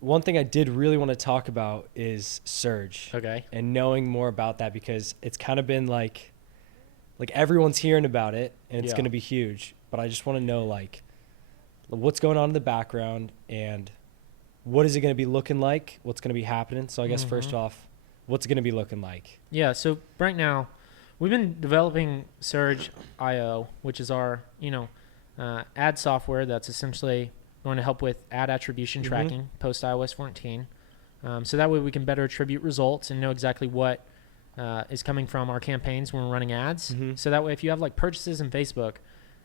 One thing I did really want to talk about is Surge. Okay. And knowing more about that, because it's kind of been like everyone's hearing about it and it's Yeah. going to be huge, but I just want to know like what's going on in the background and what is it going to be looking like? What's going to be happening? So I guess first off, what's it going to be looking like? Yeah. So right now, we've been developing Surge IO, which is our ad software that's essentially going to help with ad attribution tracking post iOS 14. So that way we can better attribute results and know exactly what is coming from our campaigns when we're running ads. So that way, if you have like purchases in Facebook,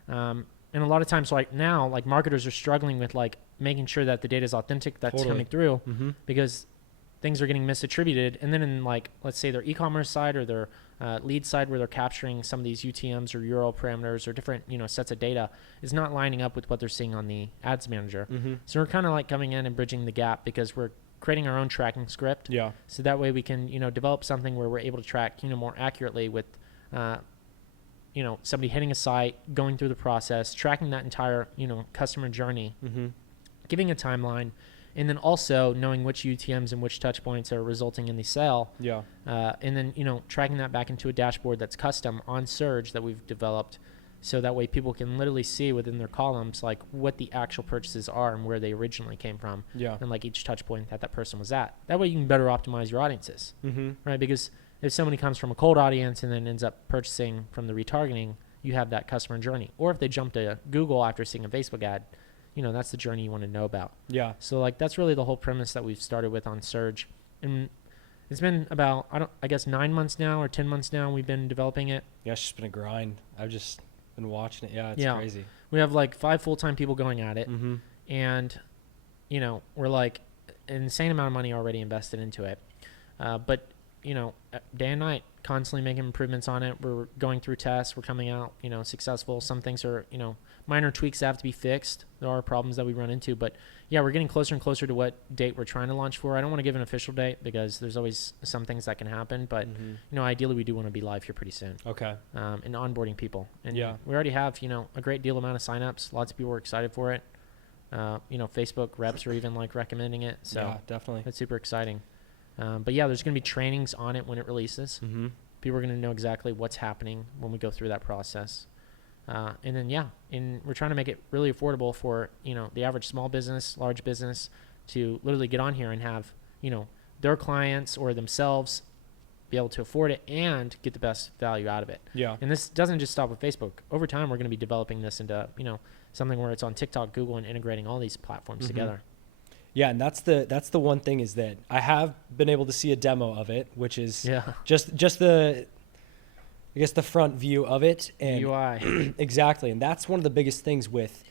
and a lot of times like now, like marketers are struggling with like making sure that the data is authentic that's coming through because things are getting misattributed. And then in like, let's say their e-commerce side or their lead side where they're capturing some of these UTMs or URL parameters or different, sets of data is not lining up with what they're seeing on the ads manager. So we're kind of like coming in and bridging the gap because we're creating our own tracking script. Yeah. So that way we can, develop something where we're able to track, more accurately with, somebody hitting a site, going through the process, tracking that entire, customer journey, giving a timeline, and then also knowing which UTMs and which touch points are resulting in the sale. Yeah. And then, tracking that back into a dashboard that's custom on Surge that we've developed. So that way people can literally see within their columns like what the actual purchases are and where they originally came from. Yeah. And like each touch point that person was at. That way you can better optimize your audiences. Right? Because if somebody comes from a cold audience and then ends up purchasing from the retargeting, you have that customer journey. Or if they jump to Google after seeing a Facebook ad, that's the journey you want to know about. Yeah. So like that's really the whole premise that we've started with on Surge. And it's been about, I guess 9 months now or 10 months now we've been developing it. Yeah, it's just been a grind. I've just been watching it. Yeah, it's crazy. We have like 5 full-time people going at it. And, we're like an insane amount of money already invested into it. But, day and night, constantly making improvements on it. We're going through tests. We're coming out, successful. Some things are, minor tweaks that have to be fixed. There are problems that we run into. But, yeah, we're getting closer and closer to what date we're trying to launch for. I don't want to give an official date because there's always some things that can happen. But, ideally we do want to be live here pretty soon. Okay. And onboarding people. And yeah, we already have, a great deal amount of signups. Lots of people are excited for it. Facebook reps are even like recommending it. So yeah, definitely. It's super exciting. But yeah, there's going to be trainings on it when it releases. People are going to know exactly what's happening when we go through that process. And then, and we're trying to make it really affordable for, the average small business, large business to literally get on here and have, their clients or themselves be able to afford it and get the best value out of it. Yeah. And this doesn't just stop with Facebook. Over time, we're going to be developing this into, something where it's on TikTok, Google, and integrating all these platforms together. Yeah, and that's the one thing is that I have been able to see a demo of it, which is just the I guess the front view of it and UI. Exactly, and that's one of the biggest things with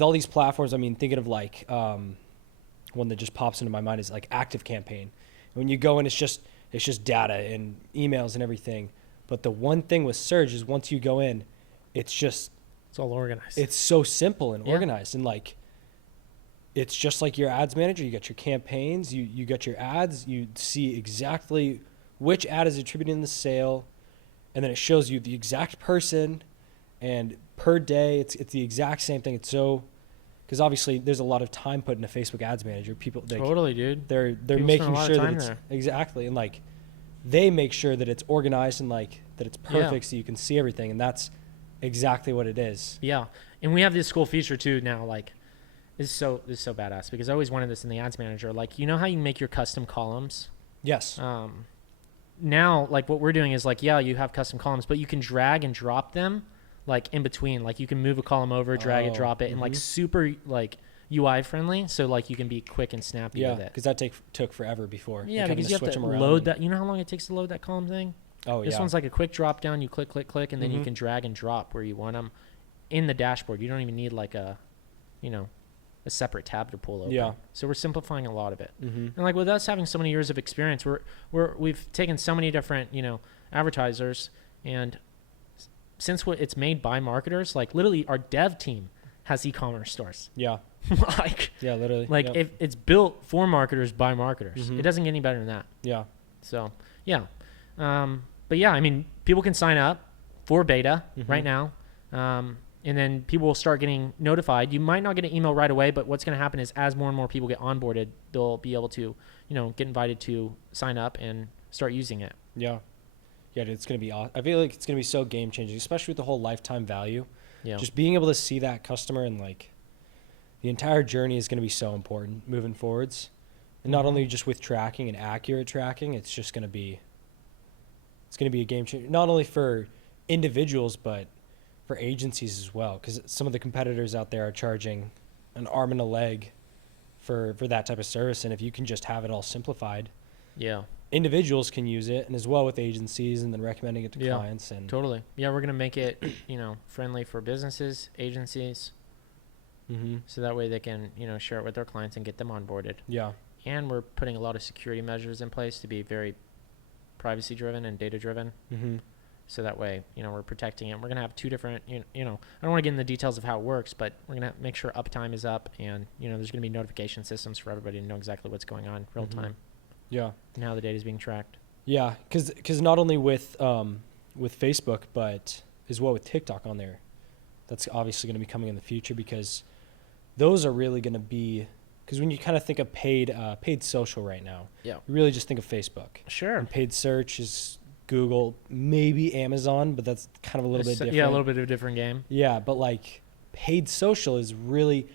all these platforms. I mean, thinking of like one that just pops into my mind is like Active Campaign. When you go in, it's just data and emails and everything. But the one thing with Surge is once you go in, it's all organized. It's so simple and organized, and like it's just like your ads manager. You got your campaigns, you got your ads, you see exactly which ad is attributing the sale, and then it shows you the exact person, and per day it's the exact same thing. It's so, because obviously there's a lot of time put into Facebook Ads Manager. People Totally, dude. They're People making spend a lot sure of that time it's there. exactly, and like they make sure that it's organized and like that it's perfect so you can see everything, and that's exactly what it is. Yeah, and we have this cool feature too now. Like, this is so badass because I always wanted this in the Ads Manager. Like, you know how you make your custom columns? Yes. Now, like what we're doing is like, you have custom columns, but you can drag and drop them like in between. Like you can move a column over, drag it, drop it, and like super like UI friendly. So like you can be quick and snappy with it. Because that took forever before. Yeah, because you have to load that. You know how long it takes to load that column thing? Oh, This one's like a quick drop down. You click, and then you can drag and drop where you want them in the dashboard. You don't even need like a separate tab to pull open. Yeah. So we're simplifying a lot of it. And like with us having so many years of experience, we've taken so many different, advertisers, and since it's made by marketers, like literally our dev team has e-commerce stores. Yeah. Literally. Like if it's built for marketers by marketers. It doesn't get any better than that. Yeah. So, yeah. But yeah, I mean, people can sign up for beta right now. And then people will start getting notified. You might not get an email right away, but what's going to happen is as more and more people get onboarded, they'll be able to, get invited to sign up and start using it. Yeah. Yeah, dude, it's going to be I feel like it's going to be so game changing, especially with the whole lifetime value. Yeah. Just being able to see that customer and like the entire journey is going to be so important moving forwards. And not only just with tracking and accurate tracking, it's going to be a game changer, not only for individuals, but for agencies as well. Because some of the competitors out there are charging an arm and a leg for that type of service. And if you can just have it all simplified, yeah, individuals can use it, and as well with agencies, and then recommending it to clients. And totally. Yeah, we're going to make it, friendly for businesses, agencies. So that way they can, share it with their clients and get them onboarded. Yeah. And we're putting a lot of security measures in place to be very privacy driven and data driven. So that way, we're protecting it. We're going to have two different, I don't want to get in the details of how it works, but we're going to make sure uptime is up, and, there's going to be notification systems for everybody to know exactly what's going on real time. Yeah. And how the data is being tracked. Yeah. Cause not only with Facebook, but as well with TikTok on there, that's obviously going to be coming in the future, because those are really going to be, because when you kind of think of paid social right now, you really just think of Facebook. Sure. And paid search is Google, maybe Amazon, but that's kind of a little bit different. Yeah, a little bit of a different game. Yeah, but like paid social is really,